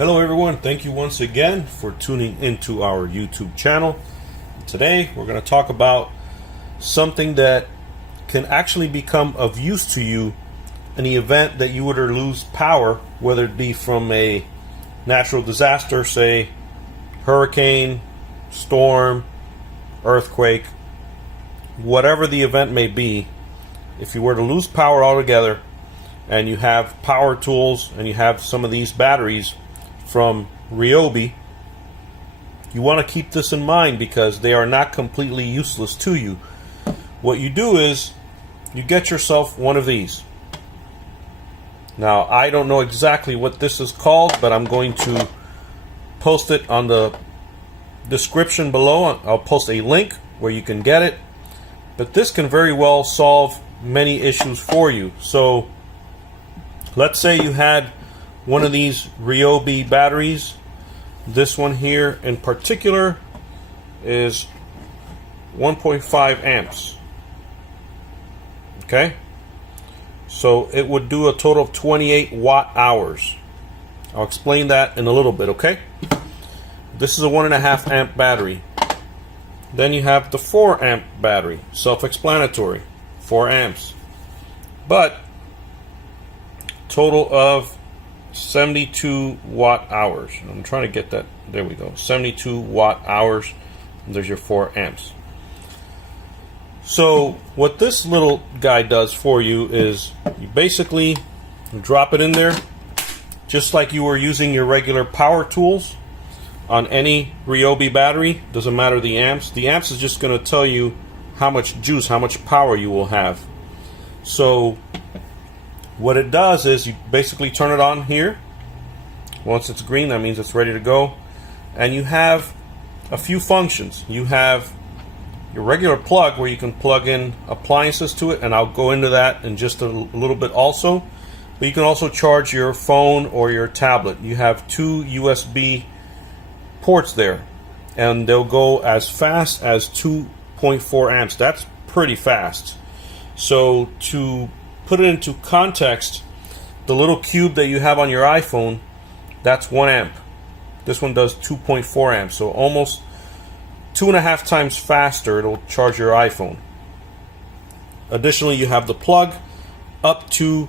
Hello everyone, thank you once again for tuning into our YouTube channel. Today we're going to talk about something that can actually become of use to you in the event that you were to lose power, whether it be from a natural disaster, say hurricane, storm, earthquake, whatever the event may be. If you were to lose power altogether and you have power tools and you have some of these batteries from Ryobi, you want to keep this in mind because they are not completely useless to you. What you do is you get yourself one of these. Now, I don't know exactly what this is called, but I'm going to post it on the description below. I'll post a link where you can get it. But this can very well solve many issues for you. So let's say you had one of these Ryobi batteries. This one here in particular is 1.5 amps. Okay, so it would do a total of 28 watt hours. I'll explain that in a little bit. Okay, this is a 1.5 amp battery. Then you have the 4 amp battery, self-explanatory, 4 amps, but total of 72 watt hours. I'm trying to get that. There we go. 72 watt hours. And there's your 4 amps. So what this little guy does for you is you basically drop it in there just like you were using your regular power tools on any Ryobi battery. Doesn't matter the amps. The amps is just going to tell you how much juice, how much power you will have. So what it does is you basically turn it on here. Once it's green, that means it's ready to go. And you have a few functions. You have your regular plug where you can plug in appliances to it, and I'll go into that in just a little bit also. But you can also charge your phone or your tablet. You have 2 USB ports there, and they'll go as fast as 2.4 amps. That's pretty fast. So to put it into context, the little cube that you have on your iPhone, that's 1 amp. This one does 2.4 amps, so almost 2.5 times faster it'll charge your iPhone. Additionally, you have the plug up to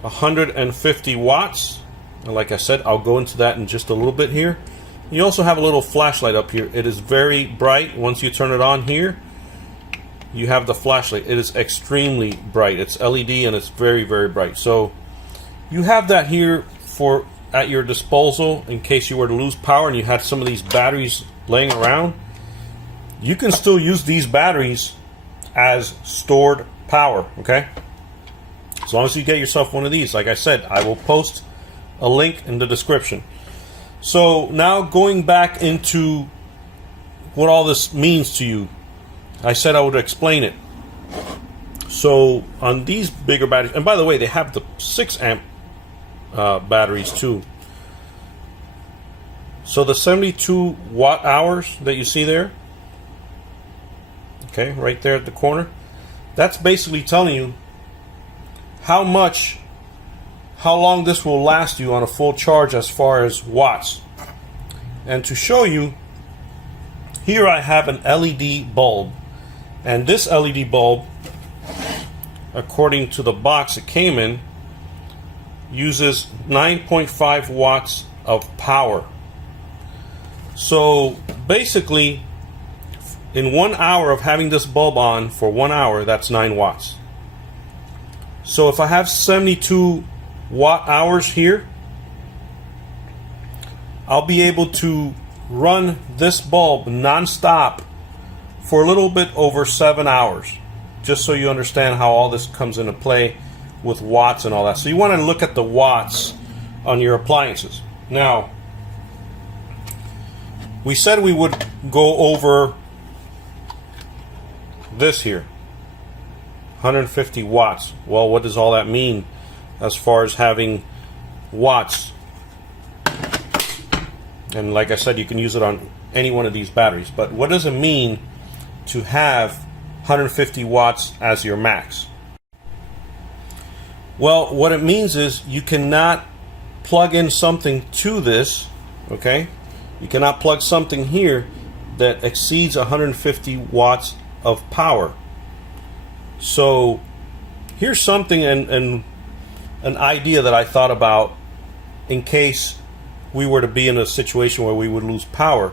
150 watts. And like I said, I'll go into that in just a little bit here. You also have a little flashlight up here. It is very bright. Once you turn it on here, you have the flashlight. It is extremely bright. It's LED and it's very, very bright. So you have that here for at your disposal in case you were to lose power and you had some of these batteries laying around. You can still use these batteries as stored power, okay? As long as you get yourself one of these. Like I said, I will post a link in the description. So now going back into what all this means to you, I said I would explain it. So on these bigger batteries, and by the way, they have the 6 amp batteries too. So the 72 watt hours that you see there, okay, right there at the corner, that's basically telling you how long this will last you on a full charge as far as watts. And to show you, here I have an LED bulb. And this LED bulb, according to the box it came in, uses 9.5 watts of power. So basically, in 1 hour of having this bulb on for 1 hour, that's 9 watts. So if I have 72 watt hours here, I'll be able to run this bulb non-stop for a little bit over 7 hours, just so you understand how all this comes into play with watts and all that. So you want to look at the watts on your appliances. Now, we said we would go over this here, 150 watts. Well, what does all that mean as far as having watts? And like I said, you can use it on any one of these batteries. But what does it mean to have 150 watts as your max? Well, what it means is you cannot plug in something to this, okay? You cannot plug something here that exceeds 150 watts of power. So here's something and an idea that I thought about in case we were to be in a situation where we would lose power.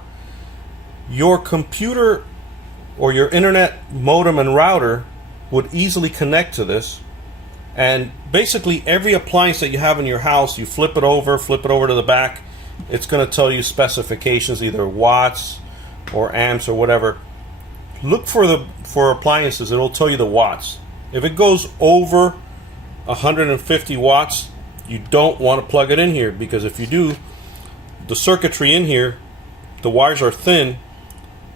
Your computer or your internet modem and router would easily connect to this, and basically every appliance that you have in your house, you flip it over to the back, it's going to tell you specifications, either watts or amps or whatever. Look for appliances, it'll tell you the watts. If it goes over 150 watts, you don't want to plug it in here, because if you do, the circuitry in here, the wires are thin,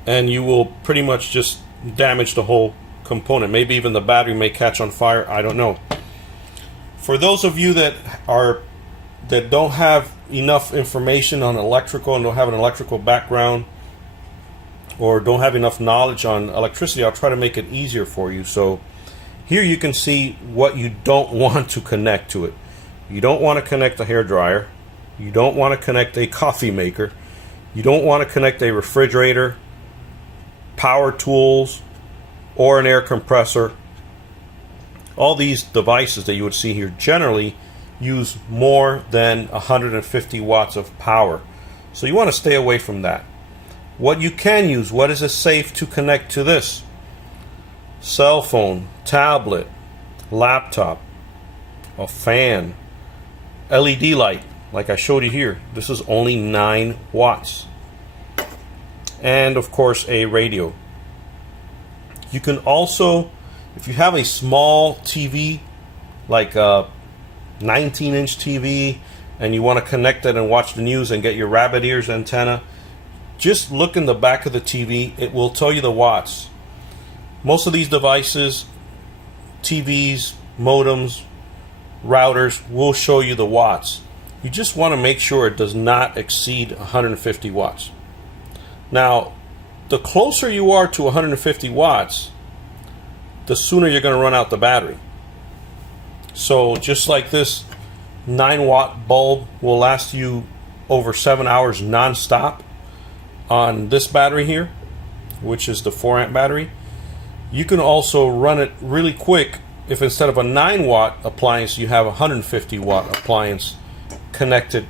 and you will pretty much just damage the whole component. Maybe even the battery may catch on fire, I don't know. For those of you that don't have enough information on electrical and don't have an electrical background, or don't have enough knowledge on electricity, I'll try to make it easier for you. So here you can see what you don't want to connect to it. You don't want to connect a hair dryer. You don't want to connect a coffee maker. You don't want to connect a refrigerator, power tools, or an air compressor. All these devices that you would see here generally use more than 150 watts of power. So you want to stay away from that. What you can use, what is safe to connect to this? Cell phone, tablet, laptop, a fan, LED light, like I showed you here. This is only 9 watts. And of course a radio. You can also, if you have a small TV, like a 19-inch TV, and you want to connect it and watch the news and get your rabbit ears antenna, just look in the back of the TV. It will tell you the watts. Most of these devices, TVs, modems, routers, will show you the watts. You just want to make sure it does not exceed 150 watts. Now, the closer you are to 150 watts, the sooner you're going to run out the battery. So just like this 9-watt bulb will last you over 7 hours non-stop on this battery here, which is the 4-amp battery, you can also run it really quick if instead of a 9-watt appliance you have a 150-watt appliance connected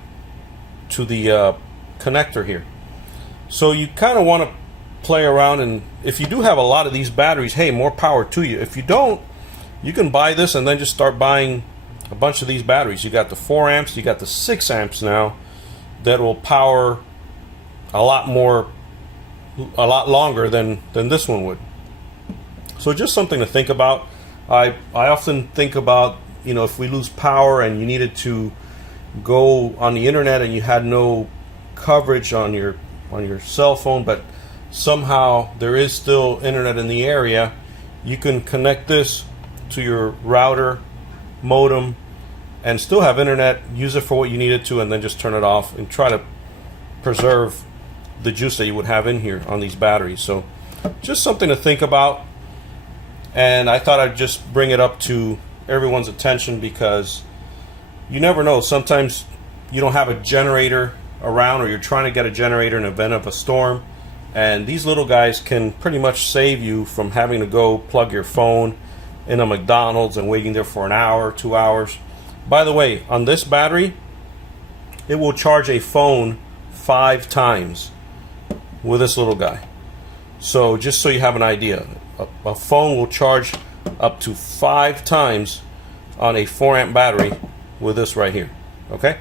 to the connector here. So you kind of want to play around, and if you do have a lot of these batteries, hey, more power to you. If you don't, you can buy this and then just start buying a bunch of these batteries. You got the 4 amps, you got the 6 amps now that will power a lot longer than this one would. So just something to think about. I often think about, you know, if we lose power and you needed to go on the internet and you had no coverage on your cell phone, but somehow there is still internet in the area, you can connect this to your router, modem, and still have internet, use it for what you need it to, and then just turn it off and try to preserve the juice that you would have in here on these batteries. So just something to think about, and I thought I'd just bring it up to everyone's attention, because you never know. Sometimes you don't have a generator around, or you're trying to get a generator in the event of a storm, and these little guys can pretty much save you from having to go plug your phone in a McDonald's and waiting there for an hour, 2 hours. By the way, on this battery, it will charge a phone 5 times with this little guy. So just so you have an idea, a phone will charge up to 5 times on a 4-amp battery with this right here. Okay?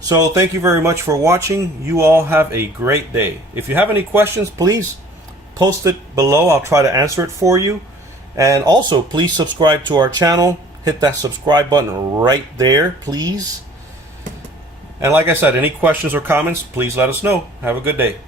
So thank you very much for watching. You all have a great day. If you have any questions, please post it below. I'll try to answer it for you. And also, please subscribe to our channel. Hit that subscribe button right there, please. And like I said, any questions or comments, please let us know. Have a good day.